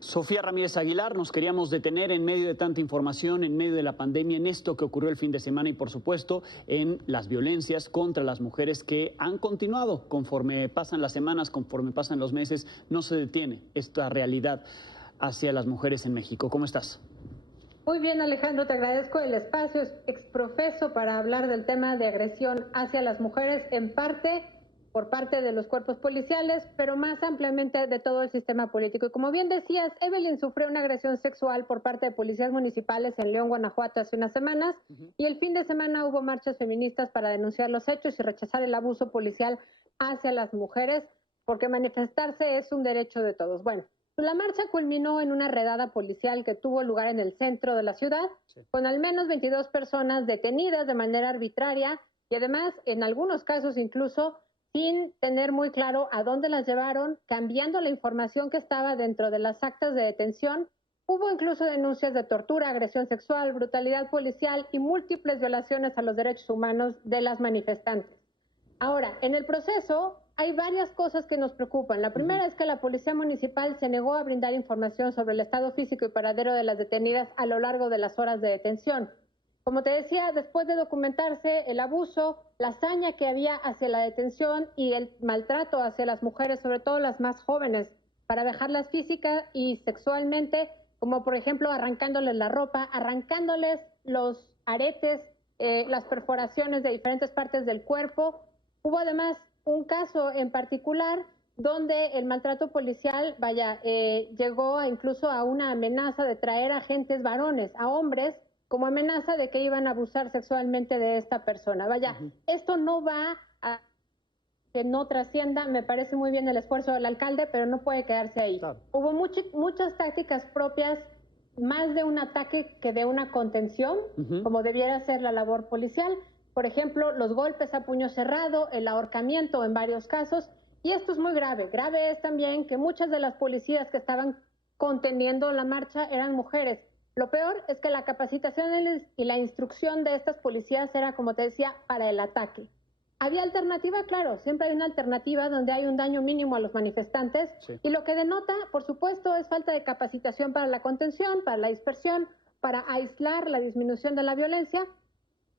Sofía Ramírez Aguilar, nos queríamos detener en medio de tanta información, en medio de la pandemia, en esto que ocurrió el fin de semana y, por supuesto, en las violencias contra las mujeres que han continuado conforme pasan las semanas, conforme pasan los meses. No se detiene esta realidad hacia las mujeres en México. ¿Cómo estás? Muy bien, Alejandro, te agradezco el espacio exprofeso para hablar del tema de agresión hacia las mujeres, en parte por parte de los cuerpos policiales, pero más ampliamente de todo el sistema político. Y como bien decías, Evelyn sufrió una agresión sexual por parte de policías municipales en León, Guanajuato, hace unas semanas, y el fin de semana hubo marchas feministas para denunciar los hechos y rechazar el abuso policial hacia las mujeres, porque manifestarse es un derecho de todos. Bueno, la marcha culminó en una redada policial que tuvo lugar en el centro de la ciudad, con al menos 22 personas detenidas de manera arbitraria y además, en algunos casos incluso, sin tener muy claro a dónde las llevaron, cambiando la información que estaba dentro de las actas de detención. Hubo incluso denuncias de tortura, agresión sexual, brutalidad policial y múltiples violaciones a los derechos humanos de las manifestantes. Ahora, en el proceso hay varias cosas que nos preocupan. La primera es que la Policía Municipal se negó a brindar información sobre el estado físico y paradero de las detenidas a lo largo de las horas de detención. Como te decía, después de documentarse el abuso, la hazaña que había hacia la detención y el maltrato hacia las mujeres, sobre todo las más jóvenes, para dejarlas física y sexualmente, como por ejemplo arrancándoles la ropa, arrancándoles los aretes, las perforaciones de diferentes partes del cuerpo. Hubo además un caso en particular donde el maltrato policial, llegó incluso a una amenaza de traer a agentes varones, a hombres, como amenaza de que iban a abusar sexualmente de esta persona. Esto no va a que no trascienda. Me parece muy bien el esfuerzo del alcalde, pero no puede quedarse ahí. Claro. Hubo muchas tácticas propias, más de un ataque que de una contención, como debiera ser la labor policial. Por ejemplo, los golpes a puño cerrado, el ahorcamiento en varios casos. Y esto es muy grave. Grave es también que muchas de las policías que estaban conteniendo la marcha eran mujeres. Lo peor es que la capacitación y la instrucción de estas policías era, como te decía, para el ataque. ¿Había alternativa? Claro, siempre hay una alternativa donde hay un daño mínimo a los manifestantes. Sí. Y lo que denota, por supuesto, es falta de capacitación para la contención, para la dispersión, para aislar la disminución de la violencia.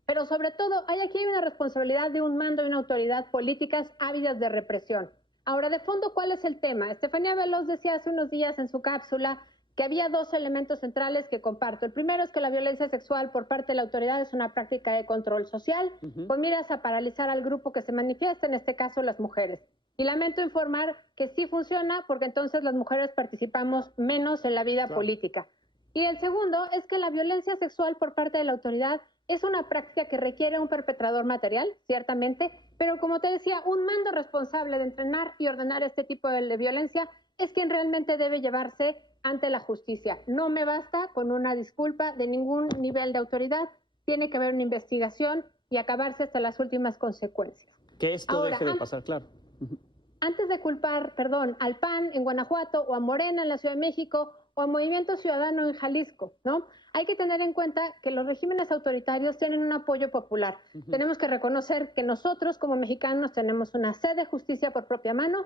Pero sobre todo, aquí hay una responsabilidad de un mando y una autoridad políticas ávidas de represión. Ahora, de fondo, ¿cuál es el tema? Estefanía Veloz decía hace unos días en su cápsula que había dos elementos centrales que comparto. El primero es que la violencia sexual por parte de la autoridad es una práctica de control social, con miras a paralizar al grupo que se manifiesta, en este caso las mujeres. Y lamento informar que sí funciona, porque entonces las mujeres participamos menos en la vida política. Y el segundo es que la violencia sexual por parte de la autoridad es una práctica que requiere un perpetrador material, ciertamente, pero como te decía, un mando responsable de entrenar y ordenar este tipo de violencia es quien realmente debe llevarse ante la justicia. No me basta con una disculpa de ningún nivel de autoridad, tiene que haber una investigación y acabarse hasta las últimas consecuencias. Que esto deje de pasar, claro. Antes de culpar, al PAN en Guanajuato o a Morena en la Ciudad de México o a Movimiento Ciudadano en Jalisco, ¿no? Hay que tener en cuenta que los regímenes autoritarios tienen un apoyo popular. Tenemos que reconocer que nosotros como mexicanos tenemos una sed de justicia por propia mano.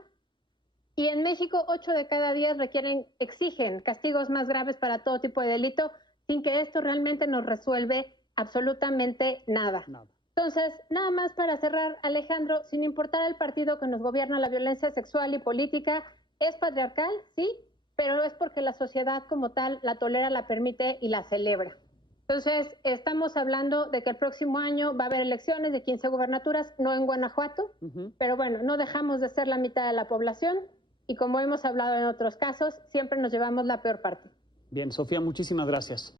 Y en México, 8 de cada 10 exigen castigos más graves para todo tipo de delito, sin que esto realmente nos resuelve absolutamente nada. Entonces, nada más para cerrar, Alejandro, sin importar el partido que nos gobierna, la violencia sexual y política es patriarcal, sí, pero es porque la sociedad como tal la tolera, la permite y la celebra. Entonces, estamos hablando de que el próximo año va a haber elecciones de 15 gubernaturas, no en Guanajuato, pero bueno, no dejamos de ser la mitad de la población. Y como hemos hablado en otros casos, siempre nos llevamos la peor parte. Bien, Sofía, muchísimas gracias.